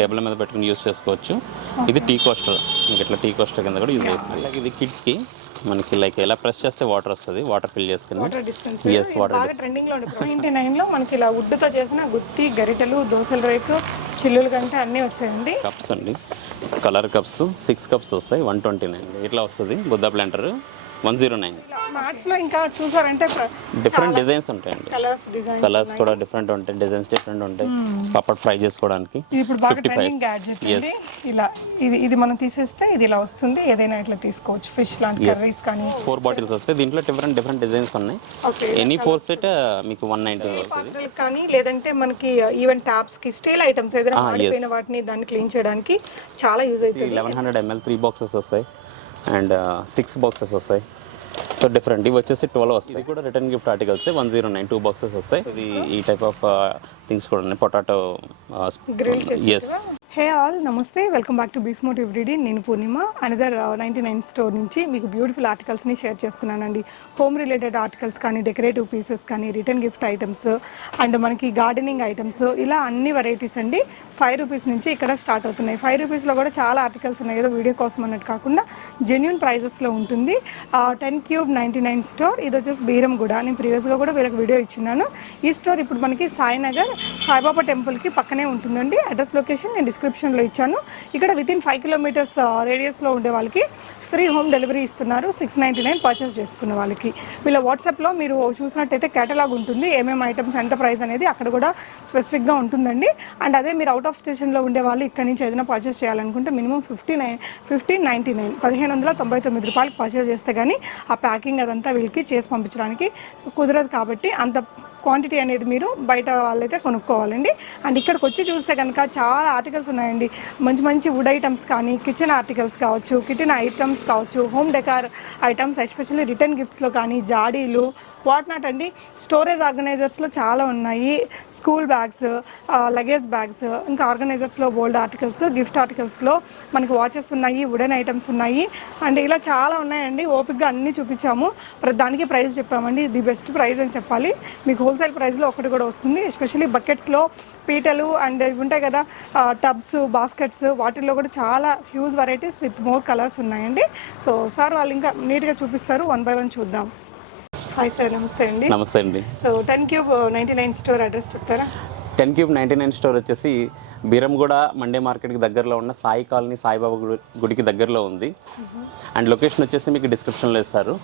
Table మీద పెట్టుకుని use చేసుకోవచ్చు. ఇది టీ కోస్టర్, మీకు ఇట్లా టీ కోస్టర్ కింద కూడా యూజ్ అవుతుంది. అలాగే ఇది కిడ్స్కి మనకి లైక్ ఎలా ప్రెస్ చేస్తే వాటర్ వస్తుంది, వాటర్ ఫిల్ చేసుకుని. ఎస్, వాటర్ ట్రెండింగ్ లో 99 లో మనకి ఇలా వుడ్ తో చేసిన గుత్తి, గరిటెలు, దోసల రేకు, చిల్లులు కంటే అన్నీ వచ్చాయండి. కప్స్ అండి, కలర్ కప్స్ 6 కప్స్ వస్తాయి 129. ఇట్లా వస్తుంది బుద్ధ ప్లాంటర్ 109. మ్యాట్స్ లో ఇంకా చూసారంటే డిఫరెంట్ డిజైన్స్ ఉంటాయండి, డిజైన్ కలర్స్ కూడా డిఫరెంట్ ఉంటాయి, డిజైన్స్ డిఫరెంట్ ఉంటాయి. పప్పట్ ఫ్రై చేసుకోవడానికి ఇది ఇప్పుడు బాగా ట్రెండింగ్ గ్యాడ్జెట్ అండి. ఇలా ఇది మనం తీసేస్తే ఇది ఇలా వస్తుంది, ఏదైనా ఇట్లా తీసుకోవచ్చు. ఫిష్ లాంటి కర్రీస్ కానీ 4 బాటిల్స్ వస్తాయి. దీంట్లో డిఫరెంట్ డిజైన్స్ ఉన్నాయి. ఎనీ 4 సెట్ మీకు 190 వస్తుంది. కానీ లేదంటే మనకి ఈవెన్ టాప్స్ కి స్టీల్ ఐటమ్స్ ఏదైనా మాడిపోయిన వాటిని దాన్ని క్లీన్ చేయడానికి చాలా యూజ్ అవుతుంది. 1100 ml 3 బాక్సెస్ వస్తాయి అండ్ 6 బాక్సెస్ వస్తాయి. So different. ఇవి వచ్చేసి 12 వస్తాయి. ఇది కూడా రిటర్న్ గిఫ్ట్ ఆర్టికల్స్ 109 2 బాక్సెస్ వస్తాయి. ఇది ఈ టైప్ ఆఫ్ థింగ్స్ కూడా ఉన్నాయి. పొటాటో గ్రిల్ చేసి. ఎస్. హే ఆల్, నమస్తే, వెల్కమ్ బ్యాక్ టు బీస్మోట్ ఎవ్రీడే. నేను పూర్ణిమ. అనదర్ 99 స్టోర్ నుంచి మీకు బ్యూటిఫుల్ ఆర్టికల్స్ని షేర్ చేస్తున్నానండి. హోమ్ రిలేటెడ్ ఆర్టికల్స్ కానీ, డెకరేటివ్ పీసెస్ కానీ, రిటర్న్ గిఫ్ట్ ఐటమ్స్ అండ్ మనకి గార్డెనింగ్ ఐటమ్స్, ఇలా అన్ని వెరైటీస్ అండి 5 రూపీస్ నుంచి ఇక్కడ స్టార్ట్ అవుతున్నాయి. 5 రూపీస్లో కూడా చాలా ఆర్టికల్స్ ఉన్నాయి, ఏదో వీడియో కోసం అన్నట్టు కాకుండా జెన్యూన్ ప్రైజెస్లో ఉంటుంది. 10 క్యూబ్ 99 స్టోర్. ఇది వచ్చేసి బీరంగూడ. నేను ప్రీవియస్గా కూడా వీళ్ళకి వీడియో ఇచ్చినాను. ఈ స్టోర్ ఇప్పుడు మనకి సాయినగర్ సాయిబాబా టెంపుల్కి పక్కనే ఉంటుందండి. అడ్రస్ లొకేషన్ నేను డిస్క్రిప్షన్లో ఇచ్చాను. ఇక్కడ వితిన్ 5 కిలోమీటర్స్ రేడియస్లో ఉండే వాళ్ళకి ఫ్రీ హోమ్ డెలివరీ ఇస్తున్నారు. 699 పర్చేస్ చేసుకున్న వాళ్ళకి. వీళ్ళ వాట్సాప్లో మీరు చూసినట్టయితే కేటలాగ్ ఉంటుంది, ఏమేమి ఐటమ్స్ ఎంత ప్రైస్ అనేది అక్కడ కూడా స్పెసిఫిక్గా ఉంటుందండి. అండ్ అదే మీరు అవుట్ ఆఫ్ స్టేషన్లో ఉండే వాళ్ళు ఇక్కడ నుంచి ఏదైనా పర్చేస్ చేయాలనుకుంటే మినిమం 1599 $1599 పర్చేస్ చేస్తే కానీ ఆ ప్యాకింగ్ అదంతా వీళ్ళకి చేసి పంపించడానికి కుదరదు. కాబట్టి అంత క్వాంటిటీ అనేది మీరు బయట వాళ్ళైతే కొనుక్కోవాలండి. అండ్ ఇక్కడికి వచ్చి చూస్తే కనుక చాలా ఆర్టికల్స్ ఉన్నాయండి. మంచి మంచి వుడ్ ఐటమ్స్ కానీ, కిచెన్ ఆర్టికల్స్ కావచ్చు, కిచెన్ ఐటమ్స్ కావచ్చు, home decor items, especially return గిఫ్ట్స్లో కానీ, జాడీలు, వాట్ నాట్ అండి. స్టోరేజ్ ఆర్గనైజర్స్లో చాలా ఉన్నాయి. స్కూల్ బ్యాగ్స్, లగేజ్ బ్యాగ్స్, ఇంకా ఆర్గనైజర్స్లో బోల్డ్ ఆర్టికల్స్, గిఫ్ట్ ఆర్టికల్స్లో మనకి వాచెస్ ఉన్నాయి, వుడెన్ ఐటమ్స్ ఉన్నాయి. అండ్ ఇలా చాలా ఉన్నాయండి. ఓపిక్గా అన్నీ చూపించాము, దానికి ప్రైస్ చెప్పామండి. ది బెస్ట్ ప్రైస్ అని చెప్పాలి. మీకు హోల్సేల్ ప్రైస్లో ఒకటి కూడా వస్తుంది. ఎస్పెషల్లీ బకెట్స్లో పీటలు అండ్ ఇవి ఉంటాయి కదా, టబ్స్, బాస్కెట్స్, వాటిల్లో కూడా చాలా huge varieties with more colours ఉన్నాయండి. సో సార్ వాళ్ళు ఇంకా నీట్గా చూపిస్తారు. 1 by 1 చూద్దాం. హాయ్ సార్, నమస్తే అండి. నమస్తే అండి. సో 10 క్యూబ్ 99 స్టోర్ అడ్రస్ చెప్తారా? 10 క్యూబ్ 99 స్టోర్ వచ్చేసి బీరంగూడ మండే మార్కెట్కి దగ్గరలో ఉన్న సాయి కాలనీ సాయిబాబా గుడికి దగ్గరలో ఉంది. అండ్ లొకేషన్ వచ్చేసి మీకు డిస్క్రిప్షన్లో ఇస్తారు.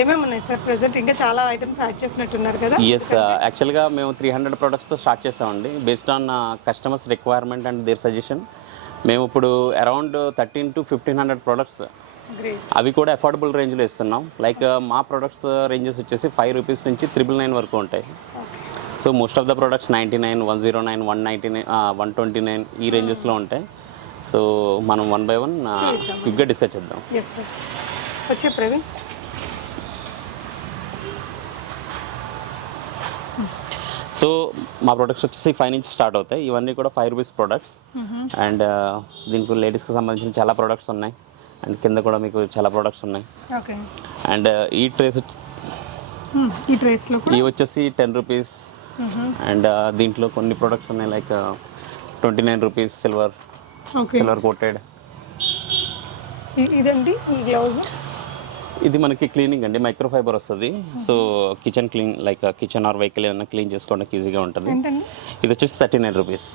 ఏమేమి ఉన్నాయి సార్ ప్రెసెంట్? ఇంకా చాలా ఐటమ్స్ యాడ్ చేసినట్టున్నారు కదా. ఎస్, యాక్చువల్గా మేము 300 ప్రొడక్ట్స్తో స్టార్ట్ చేసామండి. Based on customers requirement and their suggestion మేము ఇప్పుడు అరౌండ్ 1300 to 1500 ప్రొడక్ట్స్, అవి కూడా అఫోర్డబుల్ రేంజ్లో ఇస్తున్నాం. లైక్ మా ప్రొడక్ట్స్ రేంజెస్ వచ్చేసి 5 రూపీస్ నుంచి 999 వరకు ఉంటాయి. So most of the products 99, 109, 199, 129 ఈ రేంజెస్లో ఉంటాయి. సో మనం 1 by 1 క్విక్గా డిస్కస్ చేద్దాం. వచ్చే ప్రవీణ్. సో మా ప్రొడక్ట్స్ వచ్చేసి 5 నుంచి స్టార్ట్ అవుతాయి. ఇవన్నీ కూడా 5 రూపీస్ ప్రొడక్ట్స్. అండ్ దీనికి లేడీస్కి సంబంధించిన చాలా ప్రొడక్ట్స్ ఉన్నాయి. అండ్ కింద కూడా మీకు చాలా ప్రొడక్ట్స్ ఉన్నాయి. అండ్ ఈ ట్రేస్లో ఇవి వచ్చేసి 10 రూపీస్. అండ్ దీంట్లో కొన్ని ప్రొడక్ట్స్ ఉన్నాయి లైక్ 29 రూపీస్ సిల్వర్ కోటెడ్. ఇదండి ఈ గ్లౌజ్. ఇది మనకి క్లీనింగ్ అండి, మైక్రో ఫైబర్ వస్తుంది. So kitchen clean like kitchen or vehicle ఏమైనా క్లీన్ చేసుకోవడానికి ఈజీగా ఉంటుంది. ఇది వచ్చేసి 39 rupees.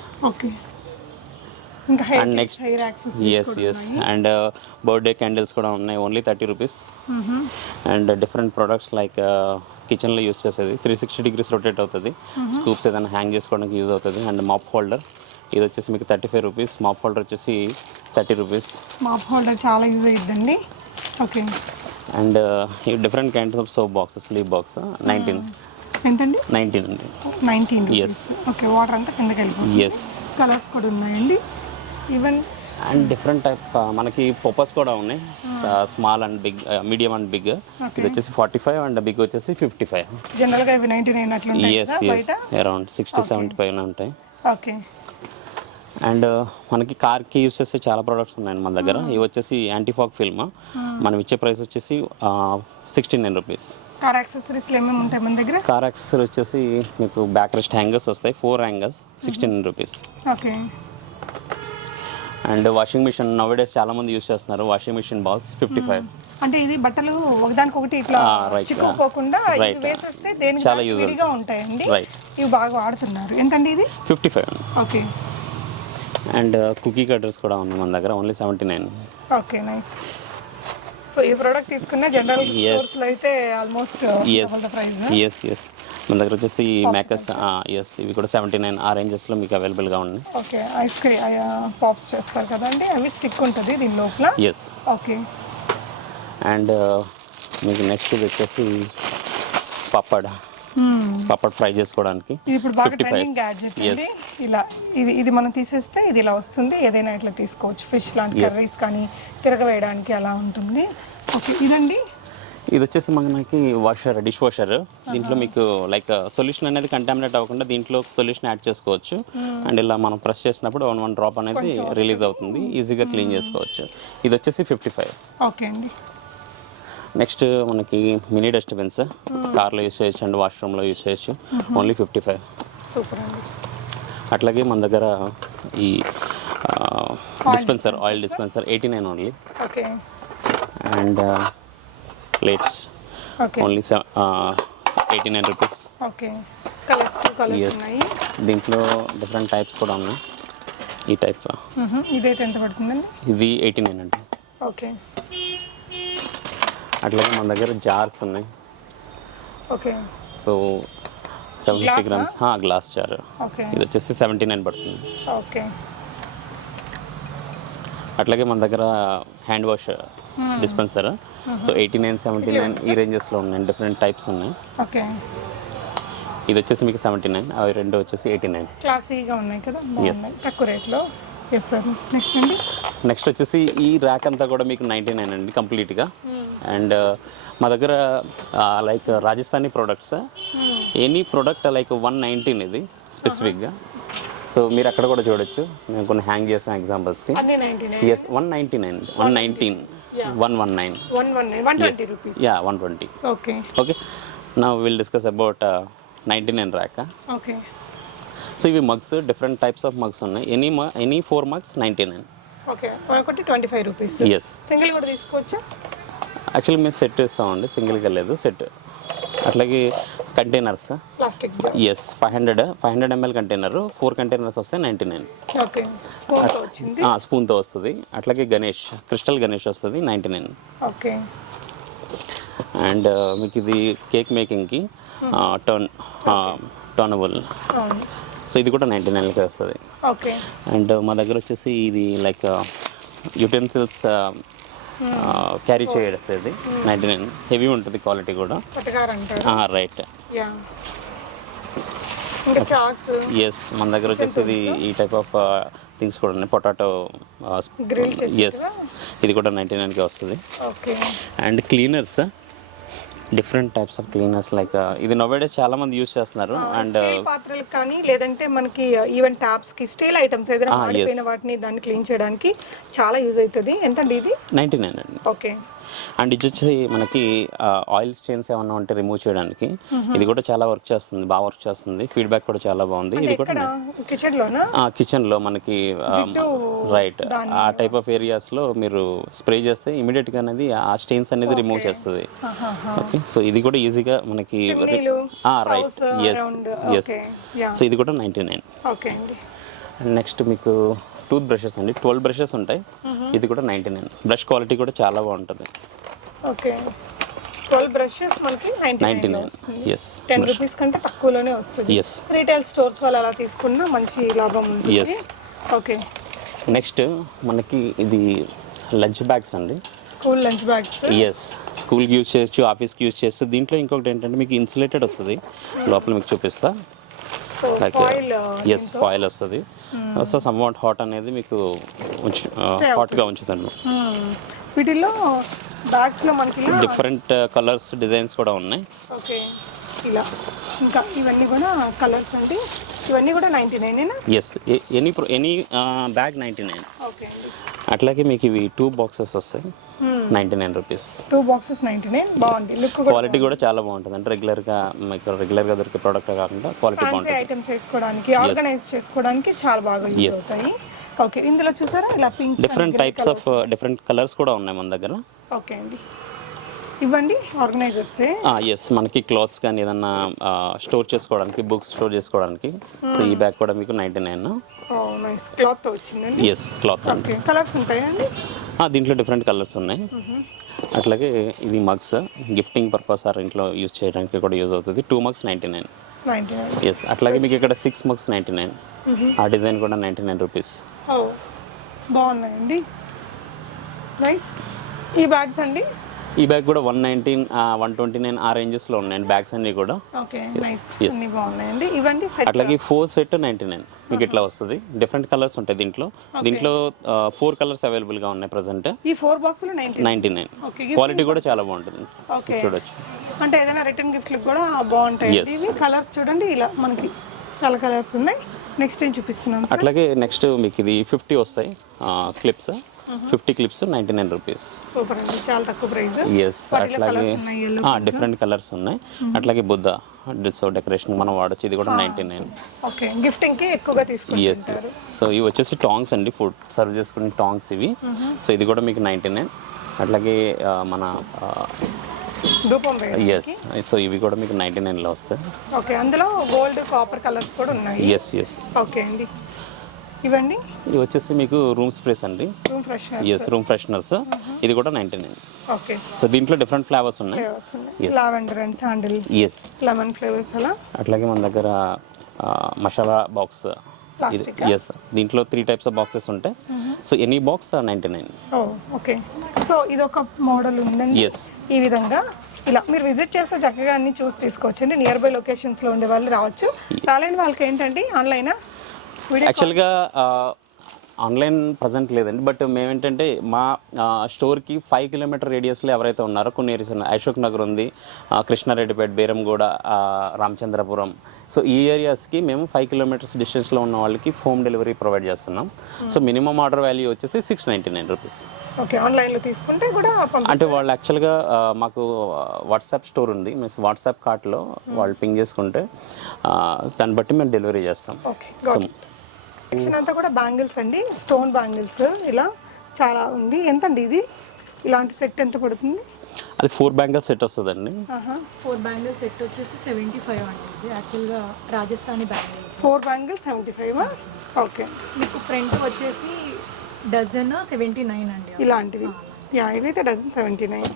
And next yes and birthday candles కూడా ఉన్నాయి, only 30 rupees. And different products like కిచెన్లో యూస్ చేసేది 360 degrees రొటేట్ అవుతుంది. స్కూప్స్ ఏదైనా హ్యాంగ్ చేసుకోవడానికి యూజ్ అవుతుంది. అండ్ మాప్ హోల్డర్, ఇది వచ్చేసి మీకు 35 రూపీస్. మాప్ హోల్డర్ వచ్చేసి 30 రూపీస్. మాప్ హోల్డర్ చాలా యూజ్ అయ్యిందండి. ఓకే. అండ్ ఈ different kinds of soap boxes, leave box 19. ఎంతండి? 19 అండి. 19. ఎస్. ఓకే. వాటర్ అంతా కిందకి వెళ్ళిపోతుంది. ఎస్. కలర్స్ కూడా ఉన్నాయండి. ఈవెన్ అండ్ డిఫరెంట్ టైప్ మనకి పర్పస్ కూడా ఉన్నాయి, small and big, medium and big. ఇది వచ్చేసి 45 అండ్ బిగ్ వచ్చేసి 55. జనరల్గా ఇవి 99 అట్లా ఉంటాయి. ఎస్, అరౌండ్ 60-70 ఉంటాయి. ఓకే. అండ్ మనకి కార్కి యూస్ చేసే చాలా ప్రొడక్ట్స్ ఉన్నాయండి మన దగ్గర. ఇవి వచ్చేసి యాంటీఫాగ్ ఫిల్మ్. మనం ఇచ్చే ప్రైస్ వచ్చేసి 69 రూపీస్. కార్ యాక్సెసరీస్లో ఏమేమి ఉంటాయి మన దగ్గర? కార్ యాక్సెసరీ వచ్చేసి మీకు బ్యాక్ రెస్ట్ హ్యాంగర్స్ వస్తాయి, 4 hangers 69 rupees. Okay. And washing machine now days చాలా మంది యూస్ చేస్తున్నారు వాషింగ్ మిషన్ బాల్స్ 55. అంటే ఇది బట్టలు ఒకదానికొకటి ఇట్లా right. చిక్కుకోకుండా Right. ఇవి వేసేస్తే దేనికి చాలా దానికి use విడిగా ఉంటాయండి. Right. ఇవి బాగా వాడుతున్నారు. ఎంతండి ఇది? 55 అండి. ఓకే అండ్ కుకీ కటర్స్ కూడా ఉన్నాయి మన దగ్గర ఓన్లీ 79. Okay nice. సో ఈ ప్రోడక్ట్ తీసుకున్న జనరల్ స్టోర్స్ లో అయితే almost double the price. Yes మన దగ్గర వచ్చేసి మేకర్స్ ఇవి కూడా 79 ఆ రేంజెస్లో మీకు అవైలబుల్గా ఉన్నాయి. ఓకే ఐస్ క్రీమ్ పాప్స్ చేస్తారు కదండి, అవి స్టిక్ ఉంటుంది దీని లోపల. ఎస్. ఓకే అండ్ మీకు నెక్స్ట్ ఇది వచ్చేసి పప్పడ్ ఫ్రై చేసుకోవడానికి ఇది ఇప్పుడు బాగా ట్రెండింగ్ గ్యాడ్జెట్ అండి. ఇలా ఇది మనం తీసేస్తే ఇది ఇలా వస్తుంది, ఏదైనా ఇట్లా తీసుకోవచ్చు. ఫిష్ లాంటి కర్రీస్ కానీ తిరగవేయడానికి అలా ఉంటుంది. ఓకే ఇదండి ఇది వచ్చేసి మనకి వాషర్ డిష్ వాషర్. దీంట్లో మీకు లైక్ సొల్యూషన్ అనేది కంటామినేట్ అవ్వకుండా దీంట్లో సొల్యూషన్ యాడ్ చేసుకోవచ్చు. అండ్ ఇలా మనం ప్రెస్ చేసినప్పుడు వన్ డ్రాప్ అనేది రిలీజ్ అవుతుంది, ఈజీగా క్లీన్ చేసుకోవచ్చు. ఇది వచ్చేసి 55. ఓకే అండి. నెక్స్ట్ మనకి మినీ డస్ట్బిన్స్ కార్లో యూస్ చేయొచ్చు అండ్ వాష్రూమ్లో యూస్ చేయొచ్చు, ఓన్లీ 55. సూపర్ అండి. అట్లాగే మన దగ్గర ఈ dispenser oil dispenser 89 only. Okay and plates okay only 89 rupees. Okay colours ఉన్నాయి. దీంట్లో డిఫరెంట్ టైప్స్ కూడా ఉన్నాయి. ఈ టైప్ ఇదైతే ఎంత పడుతుందండి? ఇది 89 అండి. ఓకే అట్లాగే మన దగ్గర జార్స్ ఉన్నాయి. Okay so 70 grams glass jar. Okay ఇది వచ్చేసి 79 పడుతుంది. ఓకే అట్లాగే మన దగ్గర హ్యాండ్ వాష్ డిస్పెన్సర్ సో 89, 79 ఈ రేంజెస్లో ఉన్నాయి. డిఫరెంట్ టైప్స్ ఉన్నాయి. ఓకే ఇది వచ్చేసి మీకు 79, అవి రెండు వచ్చేసి 89. క్లాసీగా ఉన్నాయి కదా, బాగున్నాయి తక్కువ రేట్లో. Yes sir. నెక్స్ట్ అండి నెక్స్ట్ వచ్చేసి ఈ ర్యాక్ అంతా కూడా మీకు 99 అండి కంప్లీట్గా. అండ్ మా దగ్గర like Rajasthani products any product like 119 ఇది స్పెసిఫిక్గా. సో మీరు అక్కడ కూడా చూడొచ్చు, మేము కొన్ని హ్యాంగ్ చేసాం ఎగ్జాంపుల్స్కి. అన్ని 99. Yes 119 119 119 120 rupees. Yeah 120. Okay okay నా will discuss about 99 rack. Okay so ఇవి mugs different types of mugs ఉన్నాయి. Any 4 mugs 99. ఓకే ఒకటి 25 రూపీస్. ఎస్. సింగిల్ కూడా తీసుకోవచ్చా? యాక్చువల్లీ మేము సెట్ ఇస్తామండి, సింగిల్గా లేదు సెట్. అట్లాగే containers plastic. Yes 500 ml container 4 containers వస్తాయి 99. ఓకే స్పూన్తో వచ్చింది. స్పూన్తో వస్తుంది. అట్లాగే గణేష్ క్రిస్టల్ గణేష్ వస్తుంది 99. ఓకే అండ్ మీకు ఇది కేక్ మేకింగ్కి టర్నబుల్. సో ఇది కూడా 99కి వస్తుంది. ఓకే అండ్ మా దగ్గర వచ్చేసి ఇది లైక్ యూటెన్సిల్స్ క్యారీ చేయొస్తుంది 99. హెవీ ఉంటుంది క్వాలిటీ కూడా. రైట్. ఎస్ మన దగ్గర వచ్చేసి ఇది ఈ టైప్ ఆఫ్ థింగ్స్ కూడా ఉన్నాయి. పొటాటో ఎస్ ఇది కూడా 99కి వస్తుంది. And cleaners different types of cleaners like ఇది నోవేడేస్ చాలా మంది యూస్ చేస్తున్నారు. అండ్ పాత్రలకు కానీ లేదంటే మనకి ఈవెన్ ట్యాప్స్ కి స్టీల్ ఐటమ్స్ ఏదైనా మాడిపోయిన వాటిని దాన్ని క్లీన్ చేయడానికి చాలా యూజ్ అవుతుంది. ఎంతండి ఇది? 99 అండి. ఓకే అండ్ ఇది వచ్చి మనకి ఆయిల్ స్టెయిన్స్ ఏమన్నా ఉంటే రిమూవ్ చేయడానికి ఇది కూడా చాలా వర్క్ చేస్తుంది, బాగా వర్క్ చేస్తుంది. ఫీడ్బ్యాక్ కూడా చాలా బాగుంది. ఇది కూడా కిచెన్లో మనకి రైట్ ఆ టైప్ ఆఫ్ ఏరియాస్లో మీరు స్ప్రే చేస్తే ఇమీడియట్గా అనేది ఆ స్టెయిన్స్ అనేది రిమూవ్ చేస్తుంది. ఓకే సో ఇది కూడా ఈజీగా మనకి రైట్. ఎస్ సో ఇది కూడా 99. నెక్స్ట్ మీకు టూత్ బ్రషెస్ అండి 12 బ్రషెస్ ఉంటాయి. ఇది కూడా 99. బ్రష్ క్వాలిటీ కూడా చాలా బాగుంటుంది. ఓకే 12 బ్రషెస్ మనకి 99. ఎస్ 10 రూపీస్ కంటే తక్కువలోనే వస్తుంది. ఎస్ రీటైల్ స్టోర్స్ వాళ్ళు అలా తీసుకున్నా మంచి లాభం ఉంటుంది. ఎస్. ఓకే నెక్స్ట్ మనకి ఇది లంచ్ బ్యాగ్స్ అండి. School lunch bags. ఎస్ స్కూల్కి యూజ్ చేయొచ్చు, ఆఫీస్కి యూజ్ చేయొచ్చు. దీంట్లో ఇంకొకటి ఏంటంటే మీకు ఇన్సులేటెడ్ వస్తుంది. లోపల మీకు చూపిస్తా. లైక్ ఎస్ ఫాయిల్ వస్తుంది. సో సమ్ వాట్ హాట్ అనేది మీకు హాట్గా ఉంచుతాను. వీటిల్లో బ్యాగ్స్లో మనకి డిఫరెంట్ కలర్స్ డిజైన్స్ కూడా ఉన్నాయి. ఓకే ఇలా ఇంకా ఇవన్నీ కూడా కలర్స్ అండి. ఇవన్నీ కూడా 99. Yes any bag 99. ఓకే అట్లాగే మీకు ఇవి 2 బాక్సెస్ వస్తాయి 99 రూపీస్. 2 బాక్సెస్ 99. బాగుంది. లుక్ క్వాలిటీ కూడా చాలా బాగుంటుంది. అంటే రెగ్యులర్గా దొరికే ప్రోడక్ట్ కాకుండా క్వాలిటీ బాగుంటుంది. ఐటమ్స్ చేసుకోవడానికి ఆర్గనైజ్ చేసుకోవడానికి చాలా బాగా యూజ్ అవుతాయి. ఓకే, ఇందులో చూసారా ఇలా pink different types of different colours కూడా ఉన్నాయి మన దగ్గర. ఓకే అండి, ఇవ్వండి ఆర్గనైజర్స్. ఎస్, మనకి క్లాత్స్ కానీ ఏదన్నా స్టోర్ చేసుకోవడానికి, బుక్స్ స్టోర్ చేసుకోవడానికి. సో ఈ బ్యాగ్ కూడా మీకు 99. నైస్, క్లాత్ వచ్చిందండి. ఎస్, క్లాత్ అండి. ఓకే, కలర్స్ ఉంటాయండి? దీంట్లో డిఫరెంట్ కలర్స్ ఉన్నాయి. అట్లాగే ఇది మగ్స్ గిఫ్టింగ్ పర్పస్ ఆర్ ఇంట్లో యూజ్ చేయడానికి కూడా యూజ్ అవుతుంది. 2 మగ్స్ 99. ఎస్, అట్లాగే మీకు ఇక్కడ 6 మగ్స్ 99. ఆ డిజైన్ కూడా 99 రూపీస్. బాగున్నాయండి, నైస్. ఈ బ్యాగ్స్ అండి? ఈ బ్యాగ్ కూడా 119, 129 ఆ రేంజెస్లో ఉన్నాయండి బ్యాగ్స్ అన్నీ కూడా. ఓకే, నైస్, అన్ని బాగున్నాయండి. ఇవ్వండి సెట్. అట్లాగే 4 సెట్ 99 మీకు ఇట్లా వస్తుంది. డిఫరెంట్ కలర్స్ ఉంటాయి దీంట్లో. 4 కలర్స్ అవైలబుల్గా ఉన్నాయి ప్రజెంట్. ఈ 4 బాక్సులు 99. క్వాలిటీ కూడా చాలా బాగుంటుంది, చూడొచ్చు. అంటే ఏదైనా రిటర్న్ గిఫ్ట్లకు కూడా బాగుంటాయి. ఇవి కలర్స్ చూడండి, ఇలా మనకి చాలా కలర్స్ ఉన్నాయి. నెక్స్ట్ ఏం చూపిస్తున్నాం? అట్లాగే నెక్స్ట్ మీకు ఇది 50 వస్తాయి క్లిప్స్. 50 clips 99 rupees. సూపర్ అండి, చాలా తక్కువ ప్రైస్. ఎస్, అట్లాగే డిఫరెంట్ కలర్స్ ఉన్నాయి. అట్లాగే బుద్ధ సో డెకరేషన్ మనం వాడచ్చు. ఇది కూడా 99. ఓకే, గిఫ్టింగ్ కి ఎక్కువగా తీసుకుంటారు. Yes yes. సో ఇవి వచ్చేసి టాంగ్స్ అండి, ఫుడ్ సర్వ్ చేసుకునే టాంగ్స్ ఇవి. సో ఇది కూడా మీకు 99. అట్లాగే మన ధూపం. ఎస్, సో ఇవి కూడా మీకు 99లో వస్తాయి. ఓకే, అందులో గోల్డ్, కాపర్ కలర్స్ కూడా ఉన్నాయి. Yes yes. ఓకే అండి, ఇవ్వండి. ఇవి వచ్చేసి మీకు రూమ్ స్ప్రేస్ అండి. Room freshener. Yes, room fresheners. ఇది కూడా 99. ఓకే, సో దీంట్లో డిఫరెంట్ ఫ్లేవర్స్ ఉన్నాయి. Lavender and sandal, yes, lemon flavours అలా. అట్లాగే మన దగ్గర మసాలా బాక్స్. ఎస్, దీంట్లో 3 టైప్స్ ఆఫ్ బాక్సెస్ ఉంటాయి. So any box 99. Okay, so ఇది ఒక మోడల్ ఉందండి. ఎస్, ఈ విధంగా ఇలా మీరు విజిట్ చేస్తే చక్కగా అన్ని చూసి తీసుకోవచ్చండి. నియర్ బై లొకేషన్స్లో ఉండే వాళ్ళు రావచ్చు. రాలేని వాళ్ళకి ఏంటండి ఆన్లైనా? యాక్చువల్గా ఆన్లైన్ ప్రజెంట్ లేదండి. బట్ మేమేంటంటే మా స్టోర్కి 5 కిలోమీటర్ రేడియస్లో ఎవరైతే ఉన్నారో కొన్ని ఏరియాస్ ఉన్నాయి. అశోక్ నగర్ ఉంది, కృష్ణారెడ్డిపేట, బేరంగూడ, రామచంద్రపురం. సో ఈ ఏరియాస్కి మేము 5 కిలోమీటర్స్ డిస్టెన్స్లో ఉన్న వాళ్ళకి హోమ్ డెలివరీ ప్రొవైడ్ చేస్తున్నాం. సో మినిమం ఆర్డర్ వాల్యూ వచ్చేసి 699 రూపీస్. ఓకే, ఆన్లైన్లో తీసుకుంటే కూడా అంటే వాళ్ళు యాక్చువల్గా మాకు వాట్సాప్ స్టోర్ ఉంది. మీన్స్ వాట్సాప్ కార్ట్లో వాళ్ళు పింగ్ చేసుకుంటే దాన్ని బట్టి మేము డెలివరీ చేస్తాం. సో సెక్షన్ అంతా కూడా బ్యాంగిల్స్ అండి, స్టోన్ బ్యాంగిల్స్ ఇలా చాలా ఉంది. ఎంత అండి ఇది? ఇలాంటి సెట్ ఎంత పడుతుంది? అది 4 బ్యాంగిల్ సెట్ వస్తుందండి. 4 బ్యాంగిల్ సెట్ వచ్చేసి 75 అండి. ఇది యాక్చువల్గా రాజస్థానీ బ్యాంగిల్స్. 4 బ్యాంగిల్ 75. ఓకే, మీకు ఫ్రంట్ వచ్చేసి డజన్ 79 అండి. ఇలాంటివి ఇవైతే డజన్ 79.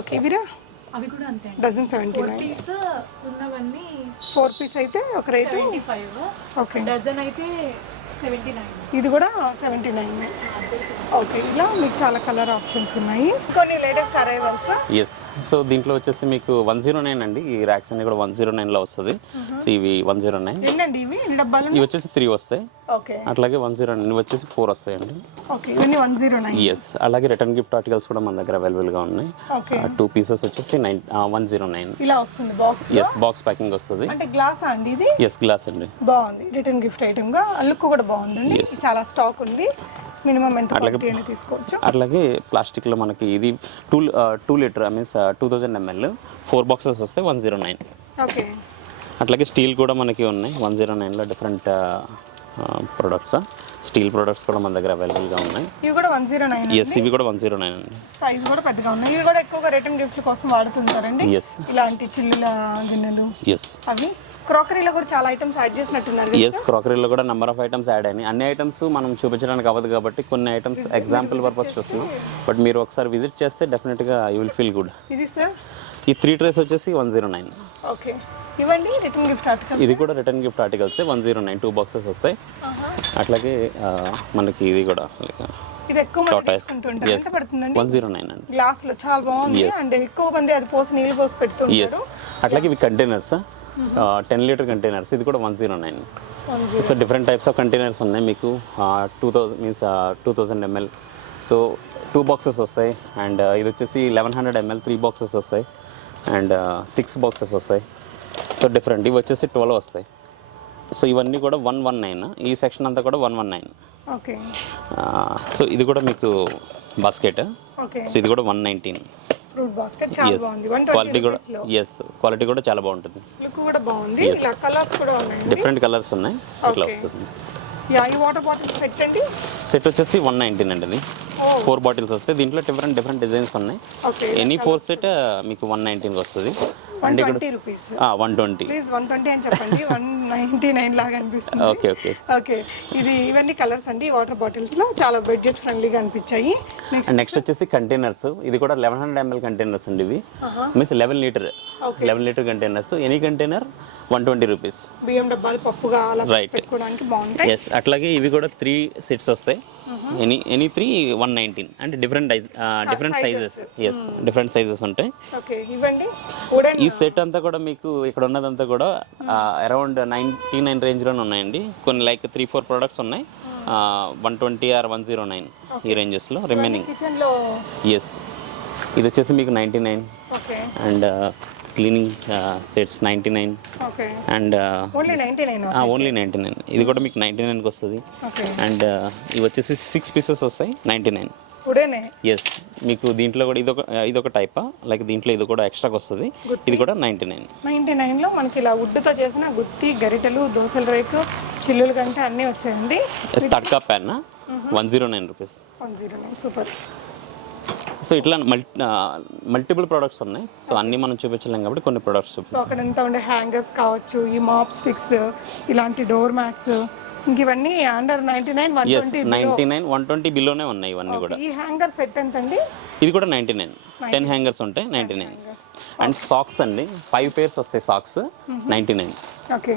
ఓకే, ఇవిరా? అవి కూడా అంతే డజన్ 79. 4 పీస్ ఉన్నవన్నీ 4 పీస్ అయితే ఒక రేటు 75. ఓకే, డజన్ అయితే 79. ఇది కూడా 79. ఓకే, ఇలా మీకు చాలా కలర్ ఆప్షన్స్ ఉన్నాయి. కొన్ని లేటెస్ట్ అరైవల్స్. ఎస్, సో దీంట్లో వచ్చేసి మీకు 109 అండి. ఈ ర్యాక్స్ అన్ని కూడా 109లో వస్తుంది. సో ఇవి 109. ఎన్నండి ఇవి? ఎన్ని డబ్బాలు? ఇవి వచ్చేసి 3 వస్తాయి. ఓకే, అట్లాగే 109 ఇవి వచ్చేసి 4 వస్తాయండి. ఓకే, ఇవన్నీ 109. ఎస్, అలాగే రిటర్న్ గిఫ్ట్ ఆర్టికల్స్ కూడా మన దగ్గర అవైలబుల్గా ఉన్నాయి. ఓకే, 2 పీసెస్ వచ్చేసి 109. ఇలా వస్తుంది బాక్స్. ఎస్, బాక్స్ ప్యాకింగ్ వస్తుంది. అంటే గ్లాస్ అండి ఇది? ఎస్, గ్లాస్ అండి. బాగుంది, రిటర్న్ గిఫ్ట్ ఐటమ్ గా. లుక్ కూడా బాగుందండి. చాలా స్టాక్ ఉంది. మినిమం ఎంత క్వాంటిటీ అయినా తీసుకోవచ్చు. అట్లాగే ప్లాస్టిక్లో మనకి ఇది 2 లీటర్ మీన్స్ 2000 ml 4 బాక్సెస్ వస్తాయి 109. ఓకే, అట్లాగే స్టీల్ కూడా మనకి ఉన్నాయి 109లో డిఫరెంట్ ప్రొడక్ట్స్. స్టీల్ ప్రొడక్ట్స్ కూడా మన దగ్గర అవైలబుల్గా ఉన్నాయి. ఇవి కూడా 109. ఎస్, ఇవి కూడా 109 అండి. సైజ్ కూడా పెద్దగా ఉన్నాయి. ఇవి కూడా ఎక్కువగా రిటర్న్ గిఫ్ట్ల కోసం వాడుతుంటారండి. ఎస్, ఇలాంటి చిల్లుల గిన్నెలు. ఎస్, అవి క్రాకరీలో కూడా చాలా ఐటమ్స్ యాడ్ చేసినట్టున్నారు. ఎస్, క్రాకరీలో కూడా నెంబర్ ఆఫ్ ఐటమ్స్ యాడ్ అయినాయి. అన్ని ఐటమ్స్ మనం చూపించడానికి అవ్వదు కాబట్టి కొన్ని ఐటమ్స్ ఎగ్జాంపుల్ పర్పస్ చూస్తున్నాం. బట్ మీరు ఒకసారి విజిట్ చేస్తే డెఫినెట్గా యూ విల్ ఫీల్ గుడ్. ఇది సార్ ఈ 3 ట్రేస్ వచ్చేసి 109. ఓకే, ఇవ్వండి రిటర్న్ గిఫ్ట్ ఆర్టికల్. ఇది కూడా రిటర్న్ గిఫ్ట్ ఆర్టికల్స్ 109 2 బాక్సెస్ వస్తాయి. అట్లాగే మనకి ఇది కూడా ఇది ఎక్కువ మంది తీసుకుంటుంటారు. ఎంత పడుతుందండి? 109 అండి. గ్లాస్ లో చాలా బాగుంది. అంటే ఎక్కువ మంది అది పోసి నీళ్ళు పోసి పెడుతుంటారు. అట్లాగే ఇవి కంటైనర్స్ 10 లీటర్ కంటైనర్స్. ఇది కూడా 109. So different types of containers ఉన్నాయి మీకు. 2000 మీన్స్ 2000 ml. సో 2 బాక్సెస్ వస్తాయి. అండ్ ఇది వచ్చేసి 1100 ml 3 బాక్సెస్ వస్తాయి. అండ్ 6 బాక్సెస్ వస్తాయి. So different. ఇవి వచ్చేసి 12 వస్తాయి. సో ఇవన్నీ కూడా 119. ఈ సెక్షన్ అంతా కూడా 119. ఓకే, సో ఇది కూడా మీకు బాస్కెట్. ఓకే, సో ఇది కూడా 119. ఫ్రూట్ బాస్కెట్ చాలా బాగుంది. క్వాలిటీ కూడా క్వాలిటీ కూడా చాలా బాగుంటుంది. లుక్ కూడా బాగుంది. ఇలా కలర్స్ కూడా ఉన్నాయి. డిఫరెంట్ కలర్స్ ఉన్నాయి. ఇట్లా వస్తుంది. యా ఈ వాటర్ బాటిల్ సెట్ అండి. సెట్ వచ్చేసి 119 అండి. ఇది 4 బాటిల్స్ వస్తాయి. దీంట్లో డిఫరెంట్ డిజైన్స్ ఉన్నాయి. ఓకే ఎనీ 4 సెట్ మీకు 119 వస్తుంది. అండ్ ఇక్కడ 120 రూపీస్. 120. ప్లీజ్ 120 అని చెప్పండి. 199 లాగా అనిపిస్తుంది. ఓకే ఓకే ఓకే ఇది ఇవన్నీ కలర్స్ అండి వాటర్ బాటిల్స్ లో చాలా బడ్జెట్ ఫ్రెండ్లీగా అనిపించాయి. నెక్స్ట్ వచ్చేసి కంటైనర్స్. ఇది కూడా 1100 ml కంటైనర్స్ అండి. ఇవి means 11 litre containers. Any container 120 rupees. బియ్యం డబ్బాలు పప్పుగా అలా రైట్. పెట్టుకోవడానికి బాగుంటాయి. ఎస్ అట్లాగే ఇవి కూడా 3 సెట్స్ వస్తాయి. Any 3 119 and different sizes. Yes different sizes ఉంటాయి. ఓకే ఇవ్వండి వుడెన్. ఈ సెట్ అంతా కూడా మీకు ఇక్కడ ఉన్నదంతా కూడా అరౌండ్ 99 రేంజ్లోనే ఉన్నాయండి. కొన్ని లైక్ 3-4 ప్రోడక్ట్స్ ఉన్నాయి 120 or 109 ఈ రేంజెస్లో రిమైనింగ్. కిచెన్ లో ఎస్ ఇది వచ్చేసి మీకు 99 okay and cleaning sets 99 okay and only 99. Only 99. ఇది కూడా మీకు 99కి వస్తుంది. ఓకే అండ్ ఇవి వచ్చేసి 6 పీసెస్ వస్తాయి 99. వుడెనే. ఎస్ మీకు దీంట్లో కూడా ఇదొక టైపా లైక్ దీంట్లో ఇది కూడా ఎక్స్ట్రాకి వస్తుంది. ఇది కూడా 99. 99 లో మనకి ఇలా వుడ్తో చేసిన గుత్తి గరిటెలు దోసల రేకు చిల్లులు కంటే అన్నీ వచ్చాయండి. Yes tadka pan 109 rupees. 109 super. So ఇట్లా మల్టిపుల్ ప్రోడక్ట్స్ ఉన్నాయి. సో అన్నీ మనం చూపించలేం కాబట్టి కొన్ని ప్రోడక్ట్స్ సో అక్కడ ఎంత ఉండే హ్యాంగర్స్ కావచ్చు, ఈ మాప్ స్టిక్స్, ఇలాంటి డోర్ మ్యాట్స్, ఇంక ఇవన్నీ అండర్ 99 ఎస్ 99 120 బిలోనే ఉన్నాయి ఇవన్నీ కూడా. ఈ హ్యాంగర్ సెట్ ఎంత అండి? ఇది కూడా 99. 10 హ్యాంగర్స్ ఉంటాయి 99. అండ్ సాక్స్ అండి 5 పేర్స్ వస్తాయి సాక్స్ 99. ఓకే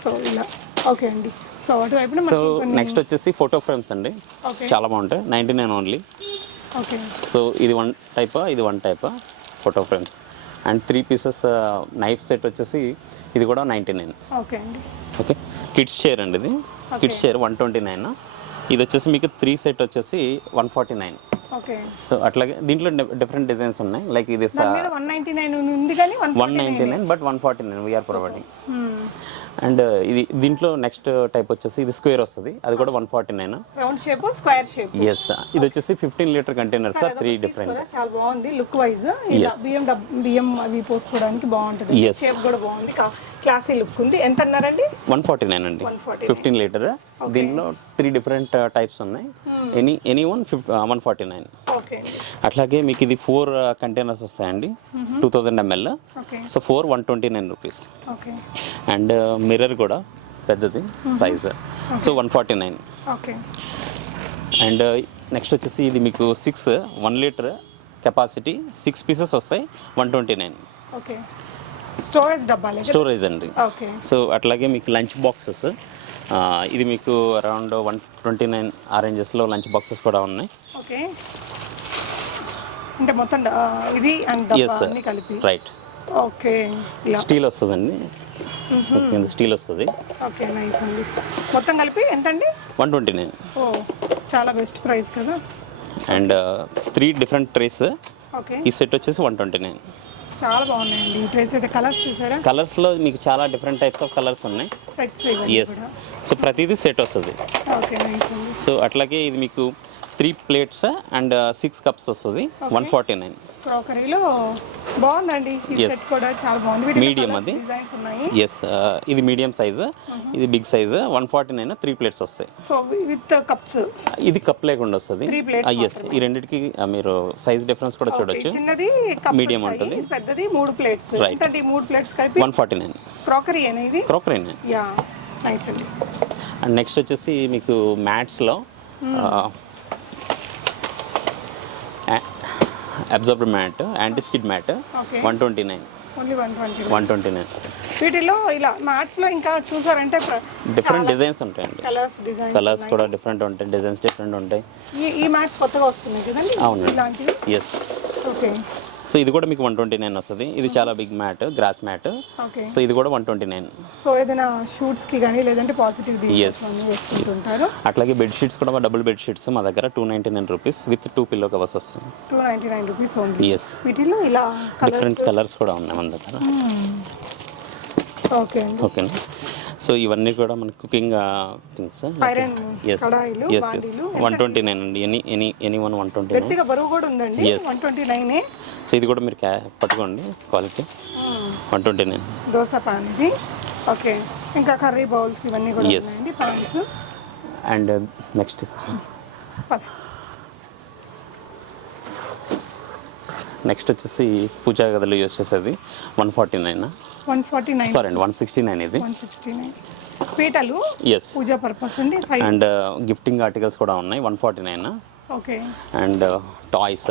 సో ఇలా ఓకే అండి. సో అటువైపున సో నెక్స్ట్ వచ్చేసి ఫోటో ఫ్రేమ్స్ అండి. ఓకే చాలా బాగుంటాయి 99 ఓన్లీ. ఓకే సో ఇది 1 టైప్, ఇది 1 type photo frames. And 3 pieces knife set వచ్చేసి ఇది కూడా 99. ఓకే అండి. ఓకే కిడ్స్ చైర్ అండి. ఇది కిడ్స్ చైర్ 129. ఇది వచ్చేసి మీకు 3 సెట్ వచ్చేసి 149. ఓకే సో అట్లాగే దీంట్లో డిఫరెంట్ డిజైన్స్ ఉన్నాయి. లైక్ ఇది దాని మీద 199 ఉంది కానీ 199 బట్ 149 వీఆర్ ప్రొవైడింగ్. అండ్ ఇది దీంట్లో నెక్స్ట్ టైప్ వచ్చేసి ఇది స్క్వేర్ వస్తుంది. అది కూడా 149. Round shape square shape. Yes ఇది వచ్చేసి 15 లీటర్ కంటైనర్స్ 3 డిఫరెంట్. చాలా బాగుంది లుక్ వైజ్. ఇలా బియ్యం అవి పోసుకోవడానికి బాగుంటుంది. Yes. షేప్ కూడా బాగుంది, క్లాసీ లుక్ ఉంది. ఎంత అన్నారండి? 149 అండి. 149. 15 లీటర్. దీంట్లో 3 డిఫరెంట్ టైప్స్ ఉన్నాయి. ఎనీ 149. ఓకే అండి. అట్లాగే మీకు ఇది 4 కంటైనర్స్ వస్తాయండి 2000 ml. Okay so 4 129 rupees. Okay and mirror కూడా పెద్దది size. So 149. Okay and next వచ్చేసి ఇది మీకు 1 లీటర్ కెపాసిటీ 6 పీసెస్ వస్తాయి 129. ఓకే స్టోరేజ్ డబ్బాలే. స్టోరేజ్ అండి. ఓకే సో అట్లాగే మీకు లంచ్ బాక్సెస్ ఇది మీకు అరౌండ్ 129 ఆరెంజెస్లో లంచ్ బాక్సెస్ కూడా ఉన్నాయి. ఓకే అంటే మొత్తం ఇది అండ్ ఎస్ అన్ని కలిపి. రైట్. ఓకే ఇలా స్టీల్ వస్తుందండి. స్టీల్ వస్తుంది. ఓకే నైస్ అండి. మొత్తం కలిపి ఎంత అండి? 129. ఓ చాలా బెస్ట్ ప్రైస్ కదా. And 3 different trace. ఓకే ఈ సెట్ వచ్చేసి 129. చాలా బాగున్నాయండి ఈ ట్రేస్ అయితే. కలర్స్ చూసారా? కలర్స్లో మీకు చాలా డిఫరెంట్ టైప్స్ ఆఫ్ కలర్స్ ఉన్నాయి. సెట్స్ ఇవన్నీ ఎస్ కూడా. సో ప్రతిదీ సెట్ వస్తుంది. ఓకే నైస్ అండి. సో అట్లాగే ఇది మీకు 3 ప్లేట్స్ అండ్ 6 కప్స్ వస్తుంది 149. క్రాకరీలో బాగుందండి ఈ Yes. సెట్ కూడా చాలా బాగుంది. వీటిలో Medium colours, అది. డిజైన్స్ ఉన్నాయి. ఎస్ ఇది మీడియం సైజు, ఇది బిగ్ సైజు 149. 3 ప్లేట్స్ వస్తాయి. సో విత్ కప్స్ ఇది కప్ లేకుండా వస్తుంది. 3 plates ఎస్ ఈ రెండింటికి మీరు సైజ్ డిఫరెన్స్ కూడా చూడొచ్చు. చిన్నది కప్స్ Medium ఉంటుంది. పెద్దది 3 ప్లేట్స్. Right. అంటే 3 ప్లేట్స్ కలిపి 149 క్రాకరీ అనేది. క్రాకరీనే. యా నైస్ అండి. అండ్ నెక్స్ట్ వచ్చేసి మీకు మ్యాట్స్లో absorber mat, anti skid mat Okay. 129. Only 120. 129. వీటిలో ఇలా మ్యాట్స్ లో ఇంకా చూసారంటే డిఫరెంట్ డిజైన్స్ ఉంటాయండి. కలర్స్ డిజైన్స్ కలర్స్ కూడా డిఫరెంట్ ఉంటాయి, డిజైన్స్ డిఫరెంట్ ఉంటాయి. ఈ మ్యాట్స్ కొత్తగా వస్తున్నాయి కదండి అవునండి. ఇలాంటివి. ఎస్ ఓకే సో ఇది కూడా మీకు 129 వస్తుంది. ఇది చాలా big mat, grass mat. Okay so ఇది కూడా 129. సో ఏదైనా షూట్స్ కి కానీ లేదంటే పాజిటివ్ Yes. వేసుకుంటుంటారు. అట్లాగే బెడ్షీట్స్ కూడా డబుల్ బెడ్షీట్స్ మా దగ్గర 299 రూపీస్ విత్ 2 పిల్లో కవర్స్ వస్తాయి. 299 రూపీస్ ఓన్లీ. ఎస్ వీటిలో ఇలా డిఫరెంట్ కలర్స్ కూడా ఉన్నాయి మన దగ్గర. ఓకే అండి. ఓకేనా. సో ఇవన్నీ కూడా మన కుకింగ్ థింగ్స్. ఐరన్ ఎస్ కడాయిలు, ఎస్ ఎస్ బాండీలు. 129 అండి. ఎనీ 129. గట్టిగా బరువు కూడా ఉందండి. Yes. 129. సో ఇది కూడా మీరు పట్టుకోండి క్వాలిటీ 129. దోశ పాన్ ఇది. ఓకే ఇంకా కర్రీ బౌల్స్ ఇవన్నీ కూడా Yes. ఉన్నాయండి పాన్స్. అండ్ నెక్స్ట్ వచ్చేసి పూజా గదిలో యూస్ చేసేది 149. 149. సారీ అండి 169 ఇది. 169 పీటలు ఎస్. పూజా పర్పస్ అండి. సైడ్ అండ్ గిఫ్టింగ్ ఆర్టికల్స్ కూడా ఉన్నాయి 149. Okay and toys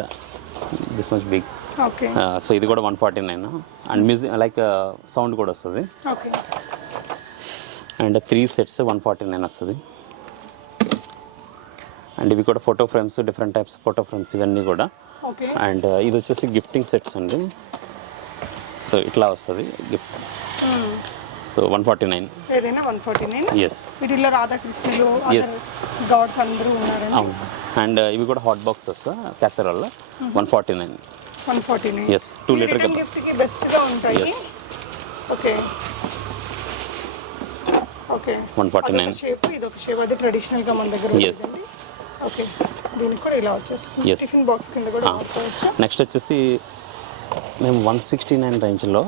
this much big. Okay so ఇది కూడా 149. అండ్ మ్యూజిక్ లైక్ సౌండ్ కూడా వస్తుంది. ఓకే అండ్ 3 sets 149 వస్తుంది. అండ్ ఇవి కూడా photo frames, different types photo frames ఇవన్నీ కూడా. ఓకే అండ్ ఇది వచ్చేసి గిఫ్టింగ్ సెట్స్ అండి. సో ఇట్లా వస్తుంది గిఫ్ట్. సో 149. ఏదైనా 149. ఎస్. వీటిల్లో రాధాకృష్ణులు Yes. గాడ్స్ అందరూ ఉన్నారండి. అవును. అండ్ ఇవి కూడా hot boxes casserole 149. 149. Yes 2 litre gift కి బెస్ట్ గా ఉంటాయి. Yes. Okay okay 149. షేప్ ఇది ఒక షేప్ అది ట్రెడిషనల్ గా మన దగ్గర Yes. ఉంటుందండి. ఓకే దీనికి కూడా ఇలా వచ్చేస్తుంది. Yes. టిఫిన్ బాక్స్ కింద కూడా వాడుకోవచ్చు. నెక్స్ట్ వచ్చేసి మేము 169 రేంజ్లో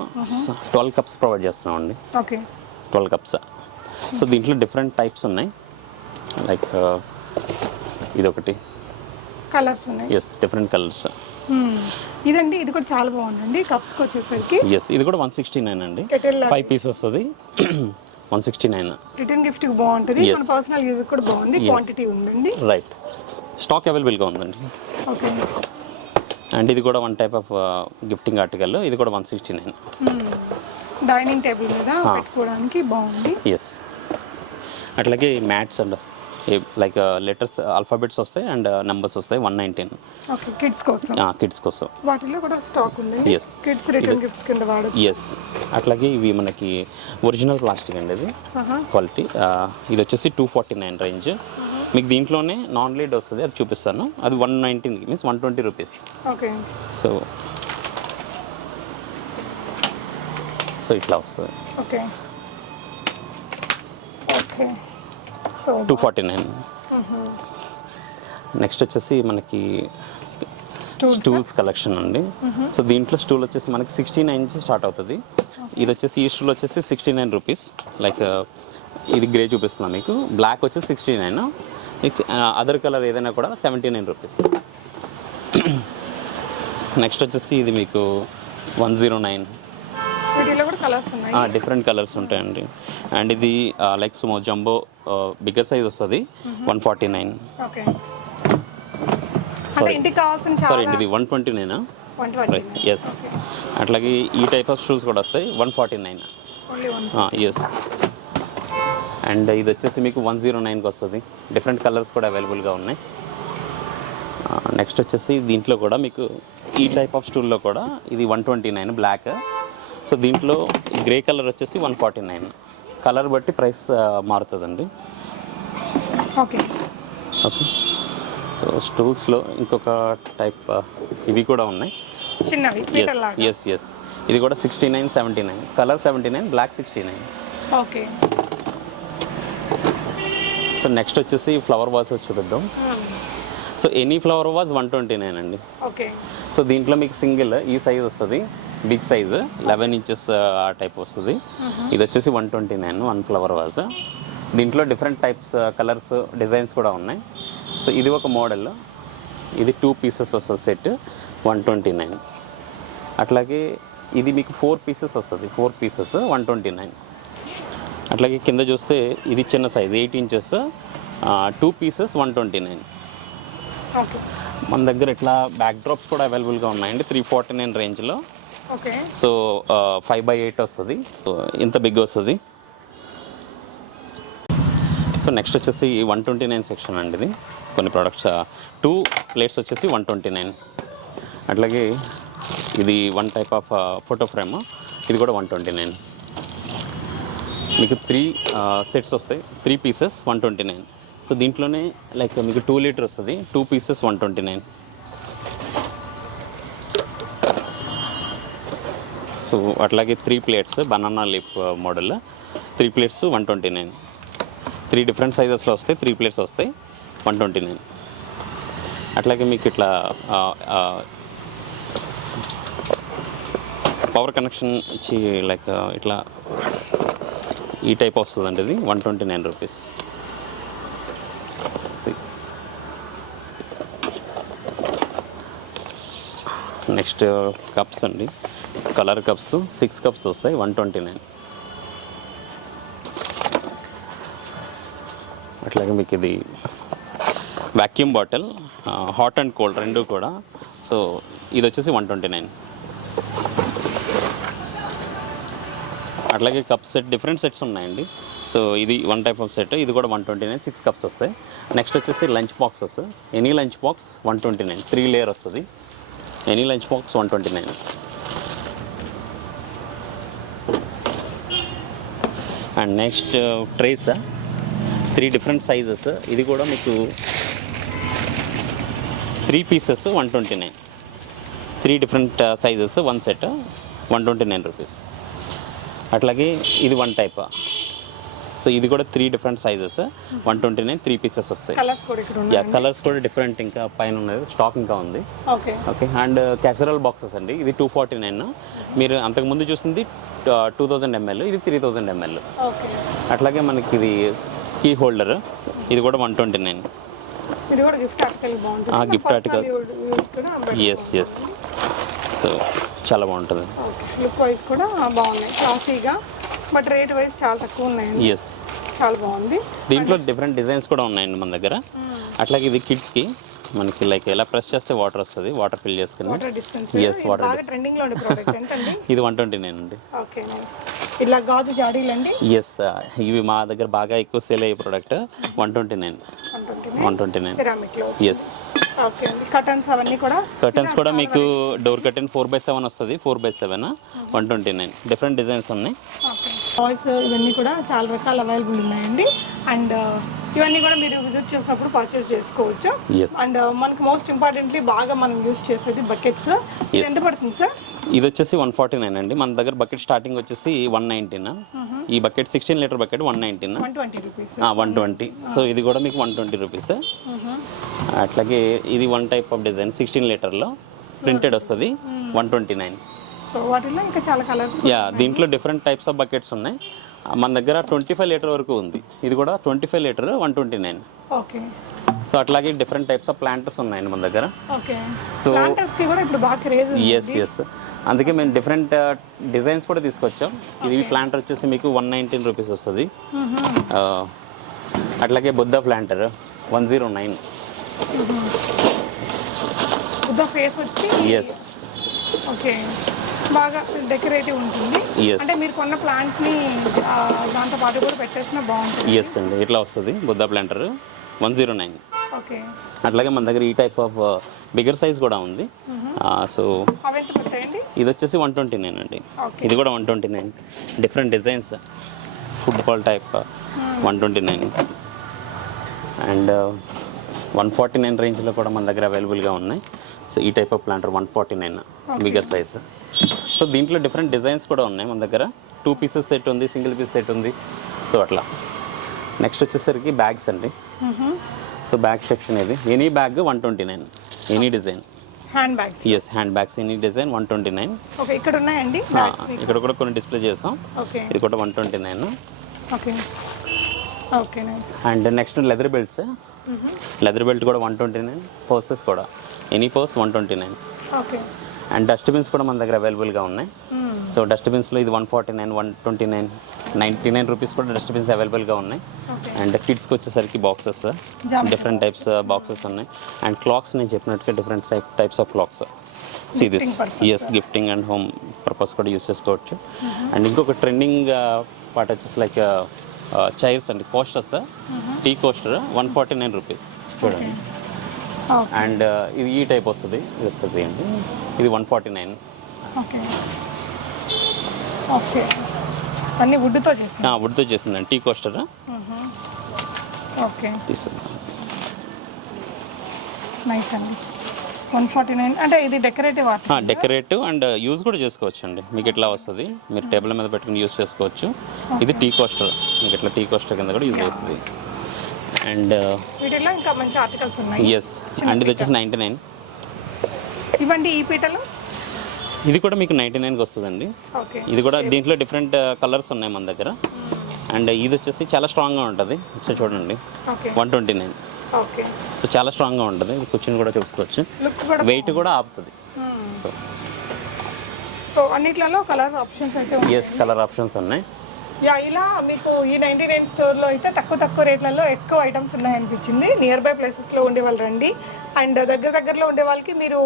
12 కప్స్ ప్రొవైడ్ చేస్తున్నామండి. Okay 12 cups. సో దీంట్లో డిఫరెంట్ టైప్స్ ఉన్నాయి. లైక్ ఇదొకటి. కలర్స్ ఉన్నాయి. Yes different colours. ఇదండి ఇది కూడా చాలా బాగుందండి. కప్స్కి వచ్చేసరికి ఎస్ ఇది కూడా 169 అండి. కెటిల్ 5 పీస్ వస్తుంది 169. రిటర్న్ గిఫ్ట్ కి బాగుంటుంది. Yes. మన పర్సనల్ యూజ్ కూడా బాగుంది. Yes. క్వాంటిటీ ఉందండి. రైట్. స్టాక్ అవైలబుల్గా ఉందండి. ఓకే అండ్ ఇది కూడా one type of gifting article. ఇది కూడా 169. డైనింగ్ టేబుల్ మీద పెట్టుకోవడానికి బాగుంది. ఎస్. అట్లాగే mats and like letters alphabets వస్తాయి అండ్ నెంబర్స్ వస్తాయి 119. ఓకే కిడ్స్ కోసం కిడ్స్ కోసం. వాటిలో కూడా స్టాక్ ఉంది. Yes. కిడ్స్ రిటర్న్ గిఫ్ట్స్ కింద వాడచ్చు. ఎస్. అట్లాగే ఇవి మనకి ఒరిజినల్ ప్లాస్టిక్ అండి ఇది క్వాలిటీ. ఇది వచ్చేసి 249 రేంజ్. మీకు దీంట్లోనే నాన్ లీడ్ వస్తుంది, అది చూపిస్తాను. అది 119 మీన్స్ 120 రూపీస్. ఓకే సో ఇట్లా వస్తుంది. Okay okay so 249. నెక్స్ట్ వచ్చేసి మనకి స్టూల్స్ కలెక్షన్ అండి. సో దీంట్లో స్టూల్ వచ్చేసి మనకి 69 నుంచి స్టార్ట్ అవుతుంది. ఇది వచ్చేసి ఈ స్టూల్ వచ్చేసి 69 రూపీస్. లైక్ ఇది గ్రే చూపిస్తున్నా మీకు. బ్లాక్ వచ్చేసి 69. అదర్ కలర్ ఏదైనా కూడా 79 రూపీస్. నెక్స్ట్ వచ్చేసి ఇది మీకు 109. వీటిలో కూడా కలర్స్ ఉన్నాయి. డిఫరెంట్ కలర్స్ ఉంటాయండి. అండ్ ఇది like Sumo jumbo bigger size వస్తుంది 149. ఓకే అంటే ఇంటికి కావాల్సిన సారీ చాలా అండి ఇది 129. 120 ఎస్. అట్లాగే ఈ టైప్ ఆఫ్ స్టూల్స్ కూడా వస్తాయి 149. ఓన్లీ 1. ఎస్. అండ్ ఇది వచ్చేసి మీకు 109కి వస్తుంది. డిఫరెంట్ కలర్స్ కూడా అవైలబుల్గా ఉన్నాయి. నెక్స్ట్ వచ్చేసి దీంట్లో కూడా మీకు ఈ టైప్ ఆఫ్ స్టూల్లో కూడా ఇది 129 బ్లాక్. సో దీంట్లో గ్రే కలర్ వచ్చేసి 149. కలర్ బట్టి ప్రైస్ మారుతుందండి. Okay okay. సో స్టూల్స్లో ఇంకొక టైప్ ఇవి కూడా ఉన్నాయి. చిన్నవి పీటల్ లాగా. Yes yes. ఇది కూడా 69, 79. Colour 79, black 69. Okay so next వచ్చేసి ఫ్లవర్ వాసెస్ చూపిద్దాం. సో ఎనీ ఫ్లవర్ వాజ్ 129 అండి. ఓకే సో దీంట్లో మీకు సింగిల్ ఈ సైజ్ వస్తుంది, బిగ్ సైజ్ 11 ఇంచెస్ ఆ టైప్ వస్తుంది. ఇది వచ్చేసి 129 వన్ ఫ్లవర్ వాజ్. దీంట్లో డిఫరెంట్ టైప్స్ కలర్స్ డిజైన్స్ కూడా ఉన్నాయి. సో ఇది ఒక మోడల్. ఇది 2 పీసెస్ వస్తుంది సెట్ 129. అట్లాగే ఇది మీకు 4 పీసెస్ వస్తుంది, 4 పీసెస్ 129. అట్లాగే కింద చూస్తే ఇది చిన్న సైజ్ 8 ఇంచెస్ 2 పీసెస్ 129. ఓకే మన దగ్గర ఇట్లా బ్యాక్ డ్రాప్స్ కూడా అవైలబుల్గా ఉన్నాయండి 349 రేంజ్లో. ఓకే సో 5x8 వస్తుంది, ఇంత బిగ్ వస్తుంది. సో నెక్స్ట్ వచ్చేసి 129 సెక్షన్ అండి. ఇది కొన్ని ప్రోడక్ట్స్ 2 ప్లేట్స్ వచ్చేసి 129. అట్లాగే ఇది one type of photo frame, ఇది కూడా 129. మీకు 3 సెట్స్ వస్తాయి, 3 పీసెస్ 129. సో దీంట్లోనే లైక్ మీకు 2 లీటర్ వస్తుంది, 2 పీసెస్ 129. సో అట్లాగే 3 plates banana leaf model 3 plates 129. 3 different సైజెస్లో వస్తాయి, 3 ప్లేట్స్ వస్తాయి 129. అట్లాగే మీకు ఇట్లా పవర్ కనెక్షన్ ఇచ్చి లైక్ ఇట్లా ఈ టైప్ వస్తుందండి, ఇది 129 రూపీస్. నెక్స్ట్ కప్స్ అండి, కలర్ కప్స్ 6 కప్స్ వస్తాయి 129. అట్లాగే మీకు ఇది vacuum bottle, hot and cold రెండు కూడా. సో ఇది వచ్చేసి 129. అట్లాగే కప్ సెట్ డిఫరెంట్ సెట్స్ ఉన్నాయండి. సో ఇది 1 టైప్ ఆఫ్ సెట్, ఇది కూడా 129, 6 కప్స్ వస్తాయి. నెక్స్ట్ వచ్చేసి lunch boxes, any lunch box 129, 3 layer వస్తుంది. Any lunch box 129. And next trays, 3 different sizes. ఇది కూడా మీకు 3 pieces 129, 3 different sizes 1 set 129 rupees. అట్లాగే ఇది 1 టైప్. సో ఇది కూడా 3 డిఫరెంట్ సైజెస్ 129, 3 పీసెస్ వస్తాయి. కలర్స్ కూడా ఇక్కడ ఉన్నాయి. యా, కలర్స్ కూడా డిఫరెంట్, ఇంకా పైన ఉన్నది స్టాక్ ఇంకా ఉంది. ఓకే. ఓకే. అండ్ క్యాసరల్ బాక్సెస్ అండి, ఇది 249. మీరు అంతకుముందు చూసింది 2000 ml, ఇది 3000 ml. ఓకే. అట్లాగే మనకి ఇది కీ హోల్డర్, ఇది కూడా 129. ఇది కూడా గిఫ్ట్ ఆర్టికల్ బాగుంటుంది. Gift article, yes. సో చాలా బాగుంటుంది. ఓకే. లుక్ వైజ్ కూడా బాగున్నాయి, క్లాసీగా. బట్ రేట్ వైజ్ చాలా తక్కువ ఉన్నాయండి. ఎస్, చాలా బాగుంది. దీంట్లో డిఫరెంట్ డిజైన్స్ కూడా ఉన్నాయండి మన దగ్గర. అట్లాగే ఇది కిడ్స్కి మనకి లైక్ ఎలా ప్రెస్ చేస్తే వాటర్ వస్తుంది, వాటర్ ఫిల్ చేసుకుని. వాటర్ డిస్పెన్సర్, ఎస్, వాటర్ బాగా ట్రెండింగ్ లో ఉండే ప్రోడక్ట్ ఎంతండి? ఇది 129 అండి. Okay, nice. ఇలా గాజు జాడీలండి? ఎస్, ఇవి మా దగ్గర బాగా ఎక్కువ సేల్ అయ్యే ప్రోడక్ట్. 129. సిరామిక్ లో. ఎస్. ఓకే అండి. కర్టన్స్ అవన్నీ కూడా, కర్టన్స్ కూడా మీకు డోర్ కర్టన్ 4x7 వస్తుంది, 4x7 129. డిఫరెంట్ డిజైన్స్ ఉన్నాయి. ఓకే. టాయ్స్ ఇవన్నీ కూడా చాలా రకాలు అవైలబుల్ ఉన్నాయండి. అండ్ ఇవన్నీ కూడా మీరు విజిట్ చేసినప్పుడు పర్చేస్ చేసుకోవచ్చు. అండ్ మనకి మోస్ట్ ఇంపార్టెంట్లీ బాగా మనం యూస్ చేసేది బకెట్స్. ఎంత పడుతుంది సార్? ఇది వచ్చేసి 149 అండి. మన దగ్గర బకెట్ స్టార్టింగ్ వచ్చేసి 119. ఈ bucket 16 litre bucket 119. 120 rupees. 120. So ఇది కూడా మీకు 120 రూపీస్. అట్లాగే ఇది 1 టైప్ ఆఫ్ డిజైన్ 16 లీటర్లో ప్రింటెడ్ వస్తుంది, 129. సో వాటిలో ఇంకా చాలా కలర్స్. యా, దీంట్లో డిఫరెంట్ టైప్స్ ఆఫ్ బకెట్స్ ఉన్నాయి. మన దగ్గర 25 లీటర్ వరకు ఉంది. ఇది కూడా 25 లీటర్ 129. ఓకే. సో అట్లాగే డిఫరెంట్ టైప్స్ ఆఫ్ ప్లాంటర్స్ ఉన్నాయండి మన దగ్గర. ఓకే. సో ప్లాంటర్స్ కి కూడా ఇప్పుడు బాగా క్రేజ్ ఉంది. ఎస్. అందుకే మేము డిఫరెంట్ డిజైన్స్ కూడా తీసుకొచ్చాం. ఇది ప్లాంటర్ వచ్చేసి మీకు 119 రూపీస్ వస్తుంది. అట్లాగే బుద్ధ ప్లాంటర్ 109. బుద్ధ ఫేస్ వచ్చి ఎస్. ఓకే, బాగా డెకరేటివ్ ఉంటుంది. అంటే మీరు కొన్న ప్లాంట్ ని దాంతో పాటు కూడా పెట్టేసినా బాగుంటుంది. ఎస్ అండి, ఇట్లా వస్తుంది బుద్ధ ప్లాంటర్ 109. ఓకే. అట్లాగే మన దగ్గర ఈ టైప్ ఆఫ్ బిగ్గర్ సైజ్ కూడా ఉంది. సో అవి ఎంత పడతాయండి? ఇది వచ్చేసి 129 అండి. ఇది కూడా 129. Different designs, football type 129. And 149 రేంజ్లో కూడా మన దగ్గర అవైలబుల్గా ఉన్నాయి. సో ఈ type of planter 149 bigger size. So దీంట్లో డిఫరెంట్ డిజైన్స్ కూడా ఉన్నాయి మన దగ్గర. 2 పీసెస్ సెట్ ఉంది, సింగిల్ పీస్ సెట్ ఉంది. సో అట్లా. నెక్స్ట్ వచ్చేసరికి బ్యాగ్స్ అండి. సో బ్యాగ్ సెక్షన్ ఇది. Any bag 129, any design. Hand bags? Yes, hand bags any design 129. Okay. ఇక్కడ ఉన్నాయండి ఇక్కడ కూడా కొన్ని డిస్ప్లే చేస్తాం. ఓకే. ఇది కూడా 129. Okay. Okay, nice. And next leather belts. Leather belt కూడా 129. పర్సెస్ కూడా any purse 129. Okay. And dustbins కూడా మన దగ్గర అవైలబుల్గా ఉన్నాయి. సో డస్ట్బిన్స్లో ఇది 149, 129, 99 రూపీస్ కూడా డస్ట్బిన్స్ అవైలబుల్గా ఉన్నాయి. అండ్ కిడ్స్కి వచ్చేసరికి బాక్సెస్, డిఫరెంట్ టైప్స్ బాక్సెస్ ఉన్నాయి. అండ్ క్లాక్స్ నేను చెప్పినట్టుగా different types of clocks. See this. Yes, gifting and home purpose కూడా యూస్ చేసుకోవచ్చు. అండ్ ఇంకొక ట్రెండింగ్ పార్ట్ వచ్చేసి లైక్ చైర్స్ అండి, కోస్టర్స్. టీ కోస్టర్ 149 రూపీస్ చూడండి. అండ్ ఇది ఈ టైప్ వస్తుంది, ఇది వచ్చేది అండి, ఇది 149. ఓకే. ఓకే. అన్ని వుడ్తో చేసింది? వుడ్తో చేసిందండి, టీ కోస్టర్. ఓకే, తీసుకుంది. నైస్ అండి. 149 అంటే ఇది decorative art? Decorative and use కూడా చేసుకోవచ్చు అండి. మీకు ఇట్లా వస్తుంది, మీరు టేబుల్ మీద పెట్టుకుని యూజ్ చేసుకోవచ్చు. ఇది టీ కోస్టర్, మీకు ఇట్లా టీ కోస్టర్ కింద కూడా యూజ్ అవుతుంది. అండ్ వీటిలో ఇంకా మంచి ఆర్టికల్స్ ఉన్నాయి. ఎస్. అండ్ ఇది వచ్చేసి 99. ఇవ్వండి. ఈ పీటలు? ఇది కూడా మీకు 99కి వస్తుందండి. ఓకే. ఇది కూడా దీంట్లో డిఫరెంట్ కలర్స్ ఉన్నాయి మన దగ్గర. అండ్ ఇది వచ్చేసి చాలా స్ట్రాంగ్గా ఉంటుంది. సో చూడండి ఓకే 129. ఓకే సో చాలా స్ట్రాంగ్గా ఉంటుంది. ఇది కూర్చొని కూడా చూసుకోవచ్చు. లుక్ కూడా వెయిట్ కూడా ఆపుతుంది. సో సో అన్నిట్లలో కలర్ ఆప్షన్స్ అయితే ఉన్నాయి. ఎస్, కలర్ ఆప్షన్స్ ఉన్నాయి. యా, ఇలా మీకు ఈ 99 స్టోర్లో అయితే తక్కువ రేట్లలో ఎక్కువ ఐటమ్స్ ఉన్నాయనిపించింది. నియర్ బై ప్లేసెస్లో ఉండే వాళ్ళు రండి. అండ్ దగ్గరలో ఉండే వాళ్ళకి మీరు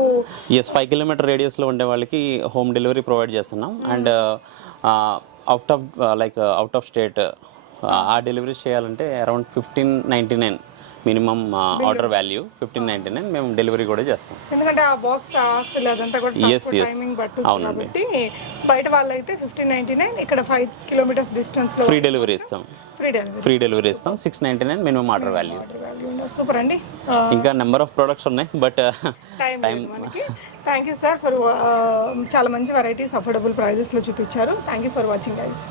ఎస్ 5 కిలోమీటర్ రేడియస్లో ఉండే వాళ్ళకి హోమ్ డెలివరీ ప్రొవైడ్ చేస్తున్నాం. అండ్ అవుట్ ఆఫ్ స్టేట్ ఆ డెలివరీస్ చేయాలంటే అరౌండ్ 1599 మినిమం ఆర్డర్ వాల్యూ. 1599 మేము డెలివరీ కూడా చేస్తాం. ఎందుకంటే ఆ బాక్స్ కాస్ట్ అదంతా కూడా Yes, yes. టైమింగ్ బట్టి అవునండి. కాబట్టి బయట వాళ్ళైతే 1599, ఇక్కడ 5 కిలోమీటర్స్ డిస్టెన్స్లో ఫ్రీ డెలివరీ ఇస్తాం. ఫ్రీ డెలివరీ ఇస్తాం. 699 మినిమం ఆర్డర్ వాల్యూ. సూపర్ అండి. ఇంకా నెంబర్ ఆఫ్ ప్రోడక్ట్స్ ఉన్నాయి బట్ టైం మనకి. థ్యాంక్ యూ సార్ ఫర్ చాలా మంచి వెరైటీస్ అఫోర్డబుల్ ప్రైజెస్లో చూపించారు. Thank you for watching guys.